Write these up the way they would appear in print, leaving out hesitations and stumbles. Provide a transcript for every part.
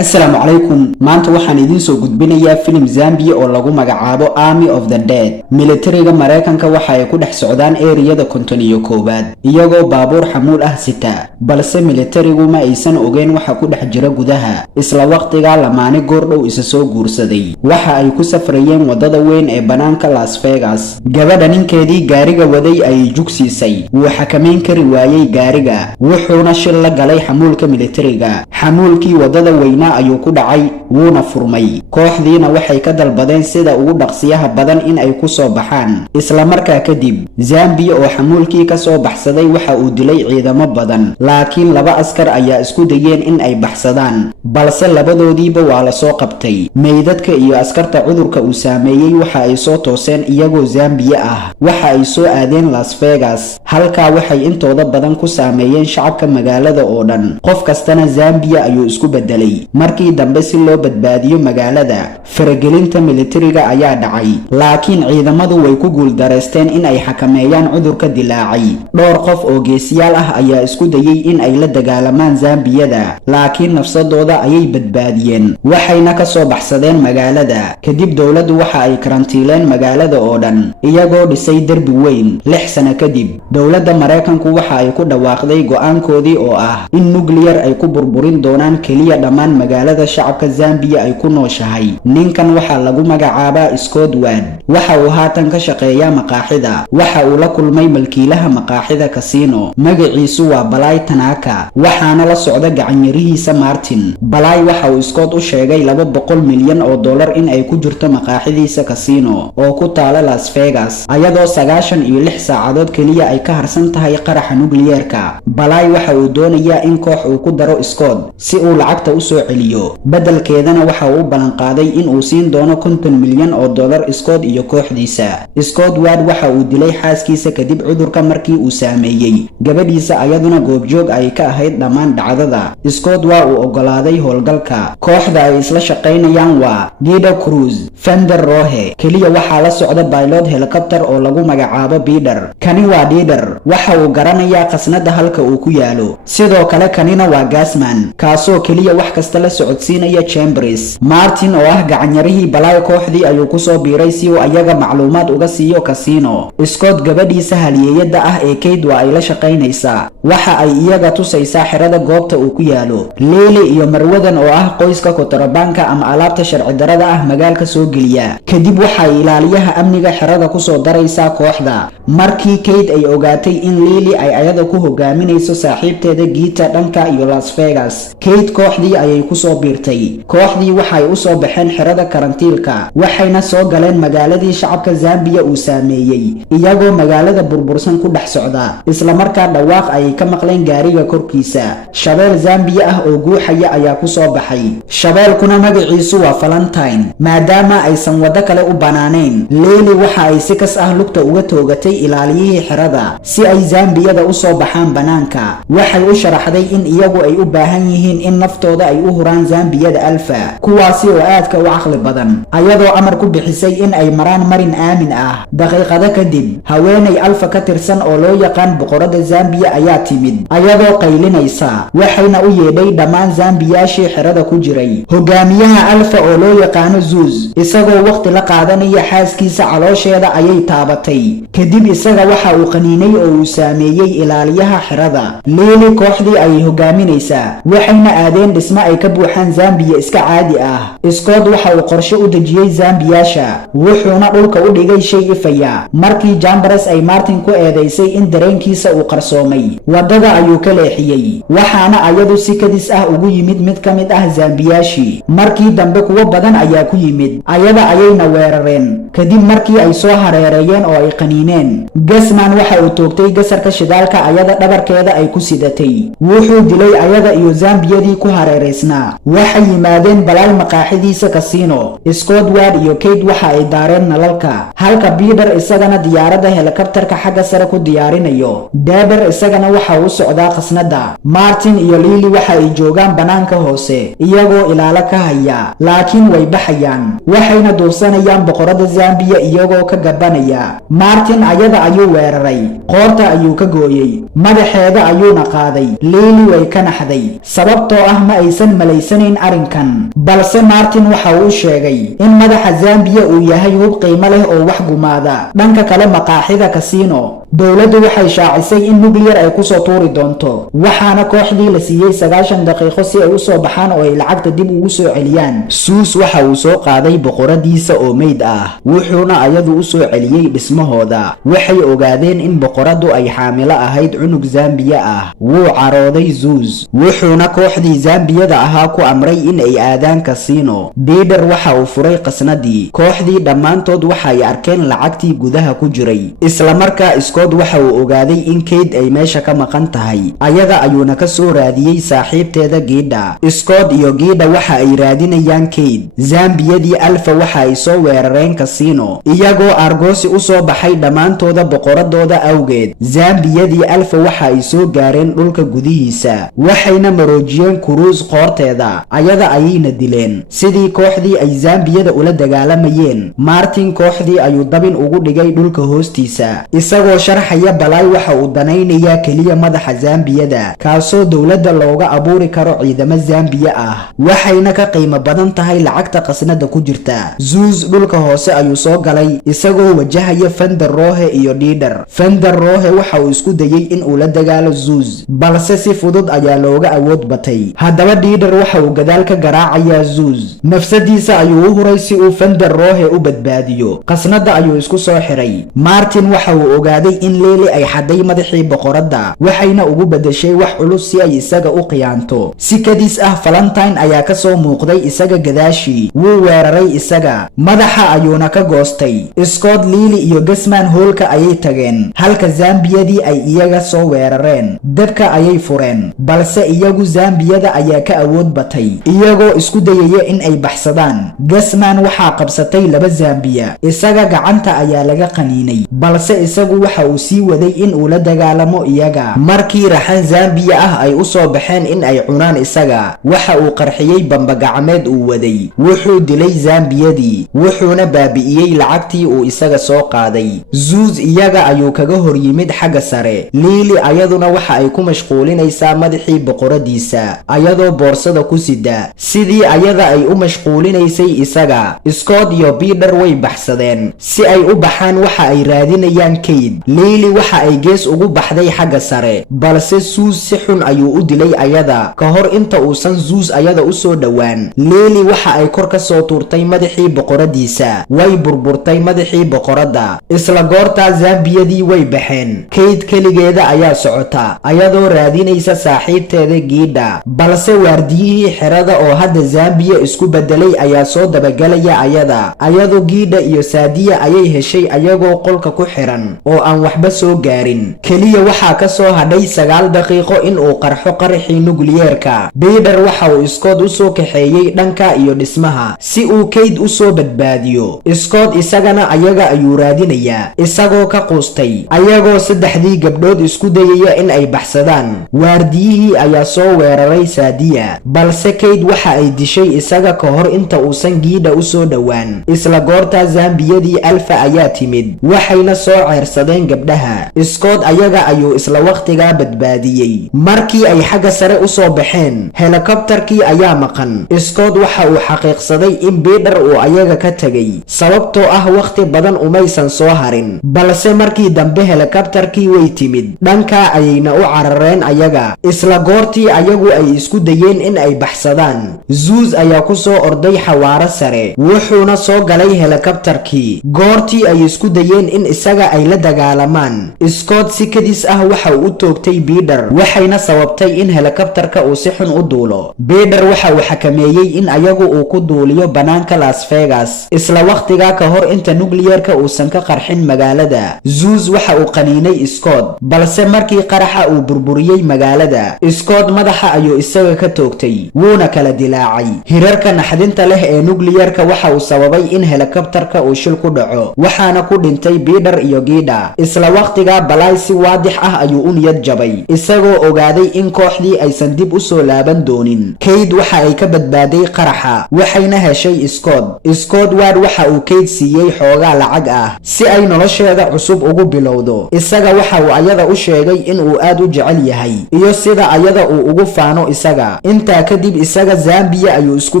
السلام عليكم maanta waxaan idin soo gudbinayaa film Zambia oo lagu magacaabo Army of the Dead militariga Mareykanka waxa ay ku dhex socdaan eriyada 51 iyagoo baabuur xamuul ah sita balse militarigu ma aysan ogeyn waxa ku dhex jira gudaha isla waqtiga lamaane goordhow isa soo guursaday waxa ay ku safrayeen wadada weyn ee banaanka Las Vegas gabadha ninkeedii gaariga waday ay jugsiisay wuu xakameyn kari waayay gaariga wuxuuna shil la galay xamuulka militariga xamuulkii wadada weyn ayuu ku dhacay wuuna furmay kooxdiina waxay ka dalbadeen sida ugu dhaqsiyaha badan in ay ku soo baxaan isla markaa kadib Zambia oo xamuulkii ka soo baxsaday waxa uu dilay ciidamo badan laakiin laba askar ayaa isku dayeen in ay baxsadaan balse labadoodiiba waa la soo qabtay meydadka iyo askarta cudurka uu saameeyay waxa ay soo tooseen iyagoo Zambia ah waxa ay soo aadeen Las Vegas halka waxay intooda badan ku saameeyeen shacabka magaalada oo dhan qof kastana Zambia ayuu isku bedelay markii dambe si loo badbaadiyo magaalada faragelinta militariga ayaa dhacay laakiin ciidamadu way ku guul dareysteen in ay xakameeyaan cudurka dilaacay dhowr qof oo geesiyaal ah ayaa isku dayay in ay la dagaalamaan Zambiyada laakiin nafsadooda ayay badbaadiyeen waxayna ka soo baxsadeen magaalada kadib dawladdu waxa ay karantiileen magaalada oo dhan iyagoo dhisay darbi weyn 6 sano kadib dawladda Mareykanku waxa ay ku dhawaaqday go'aankoodii oo ah in nuclear ay ku burburin doonaan kaliya dhamaan magaalada shacabka Zambia ay ku nooshahay ninkan waxa lagu magacaabaa Scott Ward waxa uu haatan ka shaqeeyaa maqaaxida waxa uu la kulmay malkiilaha maqaaxida casino magaciisu waa Balay Tanaka waxaana la socda gacanyarihiisa Martin Balay waxa uu Scott u sheegay 200 milyan oo dollar in ay ku jirto maqaaxidiisa casino oo ku taala Las Vegas ayadoo 96 saacadood kaliya ay ka harsan tahay qaraxa nuclearka Balay waxa uu doonayaa in koox uu ku daro Scott si uu lacagta u soo celiyo badalkeedana waxa uu balan qaaday in uu siin doono 50 milyan oo dollar Scott iyo kooxdiisa Scott Ward waxa uu dilay xaaskiisa kadib cudurka markii uu saameeyay gabadhiisa ayaduna goobjoog ay ka ahayd dhamaan dhacdada Scott waa uu ogolaaday howlgalka kooxda ay isla shaqeynayaan waa Guido Cruz Fender Rohe kaliya waxa la socda pilot helicopter oo lagu magacaabo Peter kani waa Peter waxa uu garanayaa qasnada halka uu ku yaalo sidoo kale kanina waa Gasman kaasoo kaliya wax kasta la socodsiinaya Chambers Martin oo ah gacanyarihii Balay kooxdii ayuu ku soo biiray si uu ayaga macluumaad uga siiyo casino Scott gabadhiisa halyeeyada ah ee Kate waa ay la shaqeynaysaa waxa ay iyaga tusaysaa xirada goobta uu ku yaalo Lily iyo Marwadan oo ah qoyska kontrabanka ama alaabta sharci darada ah magaalka soo geliya kadib waxa ay ilaaliyaha amniga xirada ku soo daraysaa kooxda markii Kate ay ogaatay in Lily ay ayada ku hogaaminayso saaxiibteeda Gita dhanka iyo Las Vegas Kate kooxdii ayay ku soo biirtay kooxdii waxay u soo baxeen xirada karantiilka waxayna soo galeen magaaladii shacabka Zambia uu saameeyay iyagoo magaalada burbursan ku dhex socda isla markaa dhawaaq ay ka maqleen gaariga korkiisa shabeel Zambia ah oo guuxaya ayaa ku soo baxay shabeelkuna magaciisu waa Valentine maadaama aysan wada kale u banaanayn Lily waxa ay si kas ah lugta uga toogatay ilaaliyihii xirada si ay Zambiyada u soo baxaan banaanka waxay u sharaxday in iyagu ay u baahan yihiin in naftooda ay u huraan Zambiyada alfa kuwaasi oo aadka u caqli badan ayadoo amar ku bixisay in ay maraan marin aamin ah daqiiqada kadib haweenay alfa ka tirsan oo loo yaqaan boqorada Zambia ayaa timid ayadoo qaylinaysa waxayna u yeedhay dhamaan Zambiyaashii xirada ku jiray hogaamiyaha alfa oo loo yaqaan Zeus isagoo waqti la qaadanaya xaaskiisa caloosheeda ayay taabatay kadib isaga waxa uu qaniinay oo uu saameeyay ilaaliyaha xirada Lily kooxdii ay hogaaminaysaa waxayna aadeen dhismo ay ka buuxaan Zambia iska caadi ah Scott waxa uu qorshe u dejiyay Zambiyaasha wuxuuna dhulka u dhigay shay ifaya markii Chambers ay Martin ku eedeysay in dareenkiisa uu qarsoomay wadada ayuu ka leexiyay waxaana ayadu si kadis ah ugu yimid mid ka mid ah Zambiyaashi markii dambe kuwa badan ayaa ku yimid ayada ayayna weerareen kadib markii ay soo hareereeyeen oo ay qaniineen Gasman waxa uu toogtay gasarka shidaalka ayada dhabarkeeda ay ku sidatay wuxuu dilay ayada iyo Zambiyadii ku hareereysnaa waxay yimaadeen ogaadeen balaay maqaaxidiisa casino. Scott Ward iyo Kate waxa ay daareen nalalka, halka Peter isagana diyaaradda helikabtarka xagga sare ku diyaarinayo. Debber isagana waxa uu socdaa qasnada. Martin iyo Lily waxa ay joogaan banaanka hoose iyagoo ilaalo ka haya, laakiin way baxayaan, waxayna duursanayaan boqorada Zambia iyagoo ka gabanaya. Martin ayada ayuu weeraray, qoorta ayuu ka gooyay, madaxeeda ayuuna qaaday. Lily way ka naxday sababtoo ah ma aysan malaysanayn arrinkan, balse Martin waxa uu sheegay in madaxa Zambia uu yahay hub qiimo leh oo wax gumaada. Dhanka kale maqaaxida casino, dowladdu waxay shaacisay in nuclear ay ku soo tuuri doonto, waxaana kooxdii la siiyay 90 daqiiqo si ay u soo baxaan oo ay lacagta dib ugu soo celiyaan. Zeus waxa uu soo qaaday boqoradiisa oo meyd ah, wuxuuna ayadu u soo celiyay dhismahooda. Waxay ogaadeen in boqoradu ay xaamilo ahayd cunug Zambia ah. Wuu carooday Zeus, wuxuuna kooxdii Zambiyada ahaa ku amray in ay aadaan casino. Peter waxa uu furay qasnadii, kooxdii dhammaantood waxa ay arkeen lacagtii gudaha ku jiray. Isla markaa Scott waxa uu ogaaday in Kate ay meesha ka maqan tahay, ayada ayuuna ka soo raadiyay saaxiibteeda Gida. Scott iyo Gida waxa ay raadinayaan Kate. Zambiyadii Alpha waxa ay soo weerareen casino, iyagoo argoosi u soo baxay dhammaantooda boqoradooda awgeed. Zambiyadii Alpha waxa ay soo gaareen dhulka gudihiisa, waxayna maroojiyeen Cruise qoorteeda, ayada ayayna dileen. Sidii kooxdii ay Zambiyada ula dagaalamayeen, Martin kooxdii ayuu dabin ugu dhigay dhulka hoostiisa, isagoo sharxaya balaay waxa uu danaynayaa keliya madaxa Zambiyada, kaasoo dowladda looga abuuri karo ciidamo Zambiya ah, waxayna ka qiimo badan tahay lacagta qasnada ku jirta. Zeus dhulka hoose ayuu soo galay isagoo wajahaya Fender Rohe iyo Peter. Fender Rohe waxa uu isku dayay in uu la dagaalo Zeus, balse si fudud ayaa looga awood batay. Haddaba Peter waxa uu gadaal ka garaacayaa Zeus, nafsadiisa ayuu u huray si uu Fender Rohe u badbaadiyo. qasnada ayuu isku soo xiray. Martin waxa uu ogaaday in Lily ay xaday madaxii boqorada, waxayna ugu bedeshay wax culus si ay isaga u qiyaanto. Si kadis ah Valentine ayaa ka soo muuqday isaga gadaashii, wuu weeraray isaga, madaxa ayuuna ka goostay. Scott, Lily iyo Gassman hoolka ayay tageen, halka Zambiyadii ay iyaga soo weerareen. Dabka ayay fureen, balse iyagu Zambiyada ayaa ka awood batay, iyagoo isku dayaya in ay baxsadaan. Gassman waxaa qabsatay laba Zambiya, isaga gacanta ayaa laga qaniinay, balse isagu waxa uu sii waday in uu la dagaalamo iyaga. Markii raxan Zambiya ah ay u soo baxeen in ay cunaan isaga, waxa uu qarxiyay bamba gacmeed uu waday, wuxuu dilay Zambiyadii, wuxuuna baabi'iyay lacagtii uu isaga soo qaaday. Zeus iyaga ayuu kaga hor yimid xagga sare. Lily ayaduna waxa ay ku mashquulinaysaa madaxii boqoradiisa, ayadoo boorsada ku sida, sidii ayada ay u mashquulinaysay isaga. Scott iyo Peter way baxsadeen, si ay u baxaan waxa ay raadinayaan Kate. Lily waxa ay gees ugu baxday xagga sare, balse Zeus si xun ayuu u dilay ayada ka hor inta uusan Zeus ayada u soo dhowaan. Lily waxa ay kor ka soo tuurtay madaxii boqoradiisa, way burburtay madaxii boqorada. Isla goorta Zambiyadii way baxeen. Kate keligeeda ayaa socota, ayadoo raadinaysa saaxiibteeda Gida, balse waardiyihii xerada oo hadda Zambiya isku bedelay ayaa soo dabagalaya ayada. Ayadoo Gida iyo Sadia ayay heshay ayagoo qolka ku xiran oo aan waxba soo gaarin. Keliya waxaa ka soo hadhay 9 daqiiqo in uu qarxo qaraxii nukliyeerka. Peter waxa uu Scott u soo kaxeeyay dhanka iyo dhismaha si uu Kate u soo badbaadiyo. Scott isagana ayaga ayuu raadinayaa, isagoo ka quustay, ayagoo saddexdii gabdhood isku dayaya in ay baxsadaan. Waardiyihii ayaa soo weeraray Sadia, balse Kate waxa ay dishay isaga ka hor inta uusan Gida u soo dhowaan. Isla goorta Zambiyadii Alpha ayaa timid, waxayna soo ceersadeen gabdhaha. Scott ayaga ayuu isla waqtigaa badbaadiyey. Markii ay xagga sare u soo baxeen, helikabtarkii ayaa maqan. Scott waxa uu xaqiiqsaday in Peter uu ayaga ka tagay, sababtoo ah waqti badan umaysan soo harin. Balse markii dambe helikabtarkii way timid, dhanka ayayna u carareen ayaga. Isla goortii ayagu ay isku dayeen in ay baxsadaan, Zeus ayaa ku soo orday xawaaro sare, wuxuuna soo galay helikabtarkii. Goortii ay isku dayeen in isaga ay la dagaalamaan, Scott si kadis ah waxa uu u toogtay Peter, waxayna sababtay in helikabtarka uu si xun u duulo. Peter waxa uu xakameeyay in ayagu uu ku duuliyo banaanka Las Vegas, isla waqtiga ka hor inta nuclearka uusan ka qarxin magaalada. Zeus waxa uu qaniinay Scott, balse markii qaraxa uu burburiyay magaalada, Scott madaxa ayuu isaga ka toogtay, wuuna kala dilay. dilaacay hirarka naxdinta leh ee nukliyarka waxa uu sababay in helikabtarka uu shil ku dhaco waxaana ku dhintay Peter iyo Gida isla waqtiga Balay si waadix ah ayuu u niyad jabay isagoo ogaaday in kooxdii aysan dib u soo laaban doonin Kate waxa ay ka badbaaday qaraxa waxayna heshay Scott Ward waxa uu Kate siiyay xoogaa lacag ah si ay nolosheeda cusub ugu bilowdo isaga waxa uu ayada u sheegay in uu aad u jecel yahay iyo sida ayada uu ugu faano isaga intaa kadib isaga Zambia ayuu isku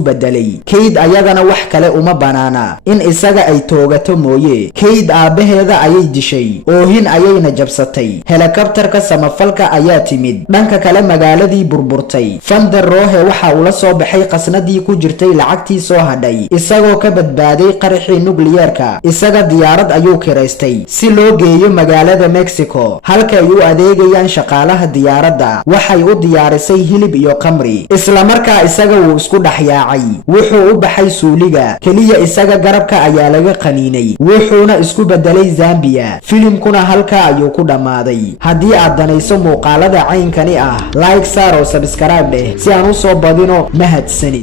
bedelay Kate ayadana wax kale uma banaana in isaga ay toogato mooye Kate aabaheeda ayay dishay oohin ayayna jabsatay helikabtarka samafalka ayaa timid dhanka kale magaaladii burburtay Van der Rohe waxa uu la soo baxay qasnadii ku jirtay lacagtii soo hadhay isagoo ka badbaaday qaraxii nukliyarka isaga diyaarad ayuu kireystay si loo geeyo magaalada Mexico halka ay u adeegayaan shaqaalaha diyaaradda waxay u diyaarisay hilib iyo khamri isla markaa isaga wuu isku dhaxyaacay wuxuu u baxay suuliga kaliya isaga garabka ayaa laga qaniinay wuxuuna isku bedelay Zambia filimkuna halka ayuu ku dhamaaday haddii aad danayso muuqaalada caynkani ah like saar oo subscribe dheh si aan u soo badino mahadsanid